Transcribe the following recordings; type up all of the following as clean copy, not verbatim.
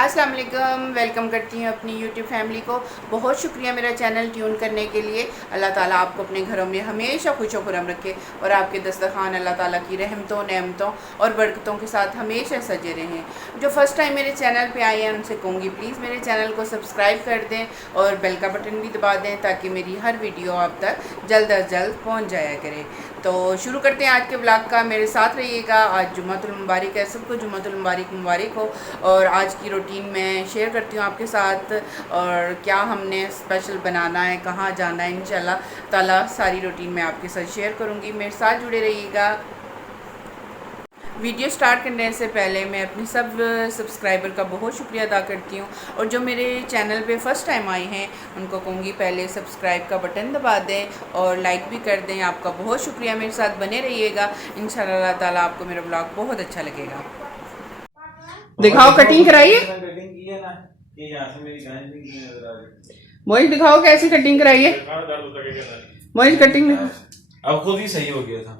अस्सलाम वालेकुम। वेलकम करती हूँ अपनी यूट्यूब फैमिली को। बहुत शुक्रिया मेरा चैनल ट्यून करने के लिए। अल्लाह ताला आपको अपने घरों में हमेशा खुश व खुरम रखे और आपके दस्तरखान अल्लाह ताला की रहमतों नेमतों और बरकतों के साथ हमेशा सजे रहें। जो फ़र्स्ट टाइम मेरे चैनल पे आए हैं उनसे कहूँगी प्लीज़ मेरे चैनल को सब्सक्राइब कर दें और बेल का बटन भी दबा दें ताकि मेरी हर वीडियो आप तक जल्द अज जल्द पहुँच जाया करे। तो शुरू करते हैं आज के ब्लॉग का। मेरे साथ रहिएगा। आज जुम्मतुल मुबारक है, सबको जुम्मतुल मुबारक हो। और आज की रूटीन मैं शेयर करती हूँ आपके साथ और क्या हमने स्पेशल बनाना है, कहाँ जाना है, इंशाल्लाह ताला सारी रूटीन मैं आपके साथ शेयर करूँगी। मेरे साथ जुड़े रहिएगा। वीडियो स्टार्ट करने से पहले मैं अपनी सब सब्सक्राइबर का बहुत शुक्रिया अदा करती हूँ और जो मेरे चैनल पे फ़र्स्ट टाइम आए हैं उनको कहूँगी पहले सब्सक्राइब का बटन दबा दें और लाइक भी कर दें। आपका बहुत शुक्रिया, मेरे साथ बने रहिएगा। इंशाल्लाह ताला आपको मेरा ब्लॉग बहुत अच्छा लगेगा। दिखाओ कटिंग कराइए, मोहित दिखाओ कैसी कटिंग कराई है। मोहित कटिंग अब खुद ही सही हो गया था।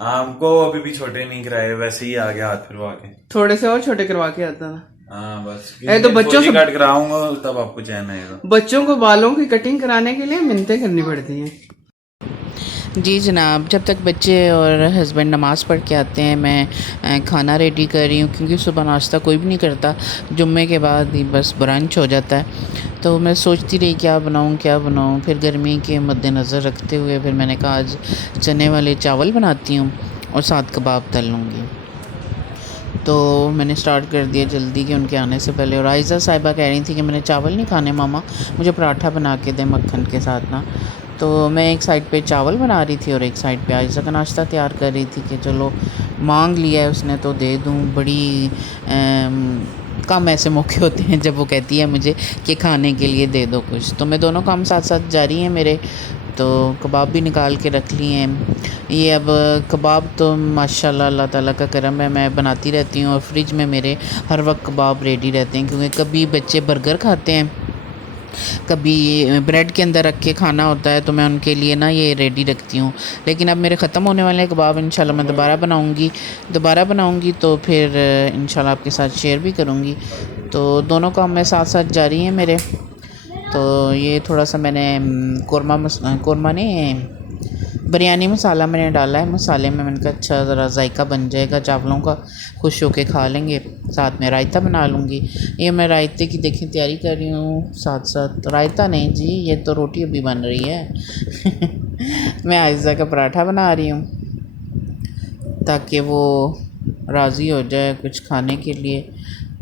हमको अभी भी छोटे नहीं कराए, वैसे ही आ गया हाथ फिरवा के। थोड़े से और छोटे करवा के आता था। हाँ बस तो बच्चों से कट कराऊंगा तब आपको चैन आएगा। बच्चों को बालों की कटिंग कराने के लिए मिन्नतें करनी पड़ती हैं। जी जनाब, जब तक बच्चे और हस्बैंड नमाज़ पढ़ के आते हैं मैं खाना रेडी कर रही हूँ क्योंकि सुबह नाश्ता कोई भी नहीं करता। जुम्मे के बाद ही बस ब्रंच हो जाता है। तो मैं सोचती रही क्या बनाऊँ। फिर गर्मी के मद्देनज़र रखते हुए फिर मैंने कहा आज चने वाले चावल बनाती हूँ और साथ कबाब तल लूँगी। तो मैंने स्टार्ट कर दिया जल्दी कि उनके आने से पहले। और आयज़ा साहिबा कह रही थी कि मैंने चावल नहीं खाने मामा, मुझे पराठा बना के दे मक्खन के साथ ना। तो मैं एक साइड पे चावल बना रही थी और एक साइड पे आयज़ा का नाश्ता तैयार कर रही थी कि चलो मांग लिया है उसने तो दे दूँ। बड़ी कम ऐसे मौके होते हैं जब वो कहती है मुझे कि खाने के लिए दे दो कुछ। तो मैं दोनों काम साथ साथ जारी हैं मेरे। तो कबाब भी निकाल के रख लिए हैं। ये अब कबाब तो माशाल्लाह अल्लाह ताला का करम है, मैं बनाती रहती हूँ और फ्रिज में मेरे हर वक्त कबाब रेडी रहते हैं क्योंकि कभी बच्चे बर्गर खाते हैं, कभी ब्रेड के अंदर रख के खाना होता है तो मैं उनके लिए ना ये रेडी रखती हूँ। लेकिन अब मेरे ख़त्म होने वाले कबाब इंशाल्लाह मैं दोबारा बनाऊँगी तो फिर इंशाल्लाह आपके साथ शेयर भी करूँगी। तो दोनों काम मैं साथ साथ जारी हैं मेरे। तो ये थोड़ा सा मैंने कौरमा नहीं बिरयानी मसाला मैंने डाला है मसाले में। मैंने कहा अच्छा ज़रा जायका बन जाएगा चावलों का, खुश होके खा लेंगे। साथ में रायता बना लूँगी। ये मैं रायते की देखें तैयारी कर रही हूँ साथ साथ। रायता नहीं जी, ये तो रोटी अभी बन रही है। मैं आयज़ा का पराठा बना रही हूँ ताकि वो राज़ी हो जाए कुछ खाने के लिए।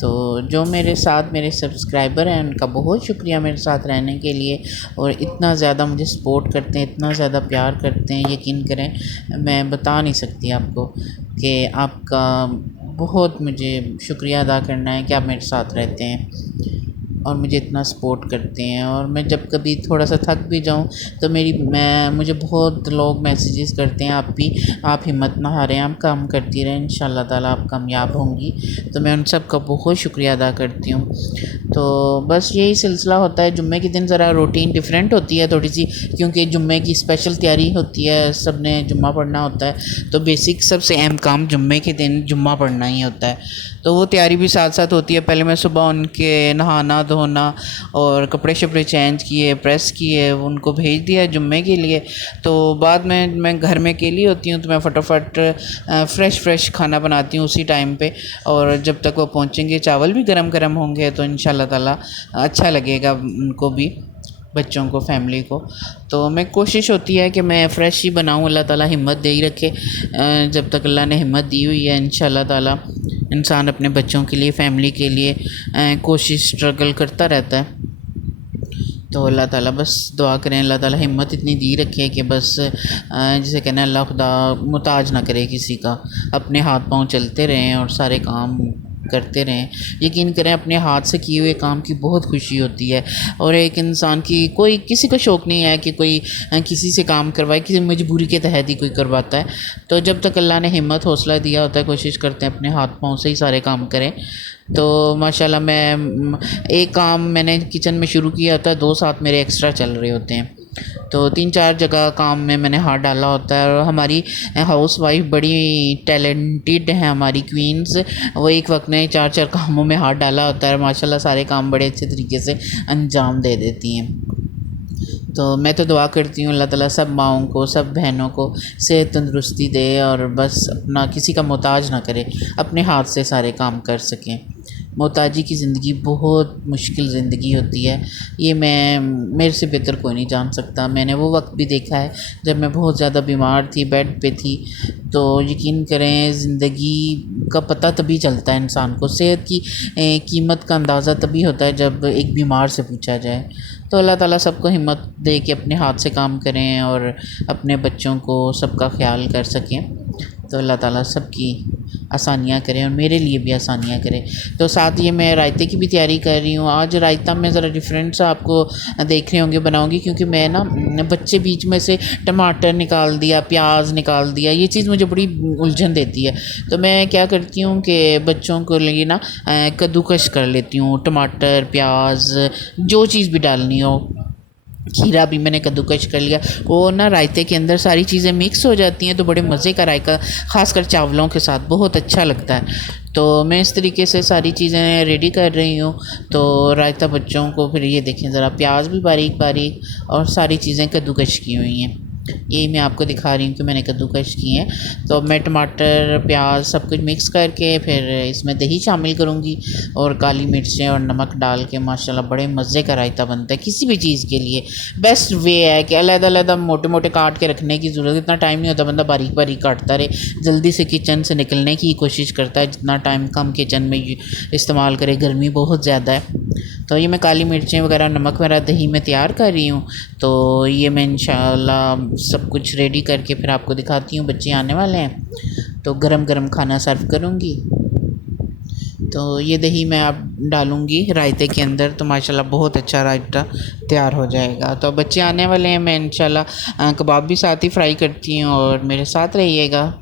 तो जो मेरे साथ मेरे सब्सक्राइबर हैं उनका बहुत शुक्रिया मेरे साथ रहने के लिए और इतना ज़्यादा मुझे सपोर्ट करते हैं, इतना ज़्यादा प्यार करते हैं। यकीन करें मैं बता नहीं सकती आपको कि आपका बहुत मुझे शुक्रिया अदा करना है कि आप मेरे साथ रहते हैं और मुझे इतना सपोर्ट करते हैं। और मैं जब कभी थोड़ा सा थक भी जाऊँ तो मुझे बहुत लोग मैसेजेस करते हैं आप हिम्मत ना हारें, आप काम करती रहें, इंशाल्लाह ताला आप कामयाब होंगी। तो मैं उन सब का बहुत शुक्रिया अदा करती हूँ। तो बस यही सिलसिला होता है। जुम्मे के दिन ज़रा रूटीन डिफरेंट होती है थोड़ी सी क्योंकि जुम्मे की स्पेशल तैयारी होती है, सब ने जुम्मा पढ़ना होता है। तो बेसिक सबसे अहम काम जुम्मे के दिन जुम्मा पढ़ना ही होता है। तो वो तैयारी भी साथ साथ होती है। पहले मैं सुबह उनके नहाना धोना और कपड़े शपड़े चेंज किए, प्रेस किए, उनको भेज दिया जुम्मे के लिए। तो बाद में मैं घर में अकेली होती हूँ तो मैं फटाफट फ़्रेश खाना बनाती हूँ उसी टाइम पे। और जब तक वो पहुँचेंगे चावल भी गरम गरम होंगे तो इंशाल्लाह ताला अच्छा लगेगा उनको भी, बच्चों को, फैमिली को। तो मैं कोशिश होती है कि मैं फ़्रेश ही बनाऊँ। अल्लाह ताला हिम्मत दे ही रखे। जब तक अल्लाह ने हिम्मत दी हुई है इंशाल्लाह ताला इंसान अपने बच्चों के लिए, फैमिली के लिए कोशिश स्ट्रगल करता रहता है। तो अल्लाह ताला बस दुआ करें अल्लाह ताला हिम्मत इतनी दी रखे कि बस जिसे कहना है अल्लाह खुदा मुताज ना करे किसी का, अपने हाथ पाँव चलते रहें और सारे काम करते रहें। यकीन करें अपने हाथ से किए हुए काम की बहुत खुशी होती है। और एक इंसान की कोई किसी को शौक़ नहीं है कि कोई किसी से काम करवाए, किसी मजबूरी के तहत ही कोई करवाता है। तो जब तक अल्लाह ने हिम्मत हौसला दिया होता है कोशिश करते हैं अपने हाथ पाँव से ही सारे काम करें। तो माशाल्लाह मैं एक काम मैंने किचन में शुरू किया होता है, 2 साथ मेरे एक्स्ट्रा चल रहे होते हैं। तो 3-4 जगह काम में मैंने हाथ डाला होता है। और हमारी हाउस वाइफ बड़ी टैलेंटेड है, हमारी क्वींस, वो एक वक्त में 4-4 कामों में हाथ डाला होता है, माशाल्लाह सारे काम बड़े अच्छे तरीके से अंजाम दे देती हैं। तो मैं तो दुआ करती हूँ अल्लाह ताला सब माँओं को, सब बहनों को सेहत तंदुरुस्ती दे और बस अपना किसी का मोहताज ना करे, अपने हाथ से सारे काम कर सकें। मोहताजी की ज़िंदगी बहुत मुश्किल ज़िंदगी होती है, ये मैं मेरे से बेहतर कोई नहीं जान सकता। मैंने वो वक्त भी देखा है जब मैं बहुत ज़्यादा बीमार थी, बेड पे थी। तो यकीन करें ज़िंदगी का पता तभी चलता है इंसान को, सेहत की कीमत का अंदाज़ा तभी होता है जब एक बीमार से पूछा जाए। तो अल्लाह ताला सबको हिम्मत दे कि अपने हाथ से काम करें और अपने बच्चों को सबका ख्याल कर सकें। तो अल्लाह ताला सबकी आसानियाँ करें और मेरे लिए भी आसानियाँ करें। तो साथ ये मैं रायते की भी तैयारी कर रही हूँ। आज रायता मैं ज़रा डिफरेंट सा आपको देख रहे होंगे बनाऊँगी, क्योंकि मैं ना बच्चे बीच में से टमाटर निकाल दिया, प्याज निकाल दिया, ये चीज़ मुझे बड़ी उलझन देती है। तो मैं क्या करती हूँ कि बच्चों को लिए ना कद्दूकश कर लेती हूँ, टमाटर, प्याज, जो चीज़ भी डालनी हो, खीरा भी मैंने कद्दूकश कर लिया। वो ना रायते के अंदर सारी चीज़ें मिक्स हो जाती हैं तो बड़े मज़े का रायता, ख़ासकर चावलों के साथ बहुत अच्छा लगता है। तो मैं इस तरीके से सारी चीज़ें रेडी कर रही हूँ। तो रायता बच्चों को, फिर ये देखें ज़रा प्याज भी बारीक बारीक और सारी चीज़ें कद्दूकश की हुई हैं। यही मैं आपको दिखा रही हूँ कि मैंने कद्दूकश की हैं। तो मैं टमाटर, प्याज सब कुछ मिक्स करके फिर इसमें दही शामिल करूँगी और काली मिर्चें और नमक डाल के माशाल्लाह बड़े मज़े का रायता बनता है। किसी भी चीज़ के लिए बेस्ट वे है कि अलग-अलग मोटे मोटे काट के रखने की ज़रूरत, इतना टाइम नहीं होता, बंदा बारीक बारीक काटता रहे, जल्दी से किचन से निकलने की कोशिश करता है, जितना टाइम कम किचन में इस्तेमाल करे, गर्मी बहुत ज़्यादा है। तो ये मैं काली मिर्चें वगैरह, नमक वगैरह दही में तैयार कर रही हूँ। तो ये मैं इंशाल्लाह सब कुछ रेडी करके फिर आपको दिखाती हूँ। बच्चे आने वाले हैं तो गरम गरम खाना सर्व करूँगी। तो ये दही मैं अब डालूँगी रायते के अंदर, तो माशाल्लाह बहुत अच्छा रायता तैयार हो जाएगा। तो बच्चे आने वाले हैं, मैं इंशाल्लाह कबाब भी साथ ही फ्राई करती हूँ और मेरे साथ रहिएगा।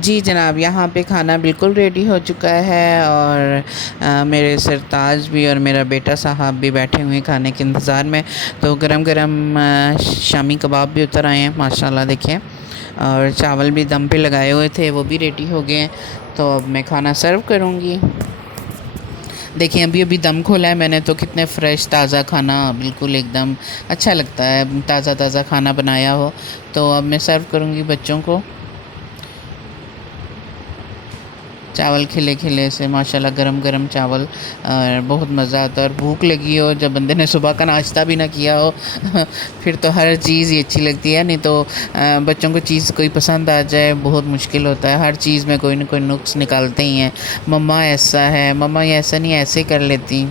जी जनाब, यहाँ पे खाना बिल्कुल रेडी हो चुका है और मेरे सरताज भी और मेरा बेटा साहब भी बैठे हुए हैं खाने के इंतज़ार में। तो गरम गरम शामी कबाब भी उतर आए हैं माशाल्लाह, देखें, और चावल भी दम पे लगाए हुए थे, वो भी रेडी हो गए हैं। तो अब मैं खाना सर्व करूँगी। देखिए अभी अभी दम खोला है मैंने, तो कितने फ़्रेश ताज़ा खाना, बिल्कुल एकदम अच्छा लगता है ताज़ा ताज़ा खाना बनाया हो। तो अब मैं सर्व करूँगी बच्चों को। चावल खिले खिले से माशाल्लाह, गरम गरम चावल, और बहुत मज़ा आता है। और भूख लगी हो, जब बंदे ने सुबह का नाश्ता भी ना किया हो फिर तो हर चीज़ ही अच्छी लगती है। नहीं तो बच्चों को चीज़ कोई पसंद आ जाए बहुत मुश्किल होता है। हर चीज़ में कोई ना कोई नुक्स निकालते ही हैं, मम्मा ऐसा है, मम्मा ये ऐसा नहीं, ऐसे कर लेती।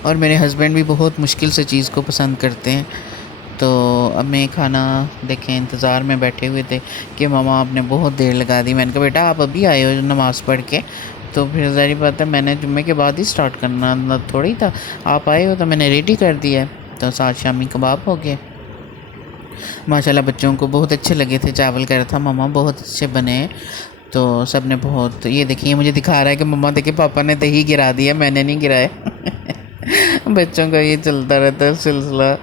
और मेरे हस्बैंड भी बहुत मुश्किल से चीज़ को पसंद करते हैं। तो अब मैं खाना देखें इंतज़ार में बैठे हुए थे कि मामा आपने बहुत देर लगा दी। मैंने कहा बेटा आप अभी आए हो नमाज़ पढ़ के, तो फिर ज़ाहिर बात है मैंने जुम्मे के बाद ही स्टार्ट करना थोड़ी था। आप आए हो तो मैंने रेडी कर दिया है। तो साथ शामी कबाब हो गए माशाल्लाह। बच्चों को बहुत अच्छे लगे थे। चावल कह रहा था मामा बहुत अच्छे बने। तो सब ने बहुत, ये देखिए मुझे दिखा रहा है कि मम्मा देखिए पापा ने दही गिरा दिया, मैंने नहीं गिराया बच्चों का ये चलता रहता है सिलसिला।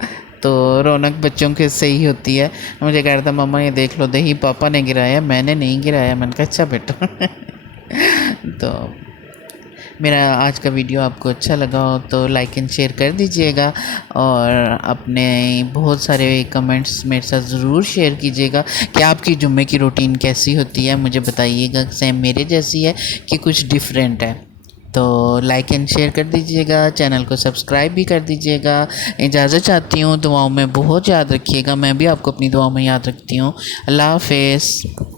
तो रौनक बच्चों के सही होती है। मुझे कह रहा था मम्मा ये देख लो दही पापा ने गिराया, मैंने नहीं गिराया। मैंने कहा अच्छा बेटा तो मेरा आज का वीडियो आपको अच्छा लगा हो तो लाइक एंड शेयर कर दीजिएगा, और अपने बहुत सारे कमेंट्स मेरे साथ ज़रूर शेयर कीजिएगा कि आपकी जुम्मे की रूटीन कैसी होती है। मुझे बताइएगा सेम मेरे जैसी है कि कुछ डिफरेंट है। तो लाइक एंड शेयर कर दीजिएगा, चैनल को सब्सक्राइब भी कर दीजिएगा। इजाज़त चाहती हूँ, दुआओं में बहुत याद रखिएगा। मैं भी आपको अपनी दुआओं में याद रखती हूँ। अल्लाह हाफ़िज़।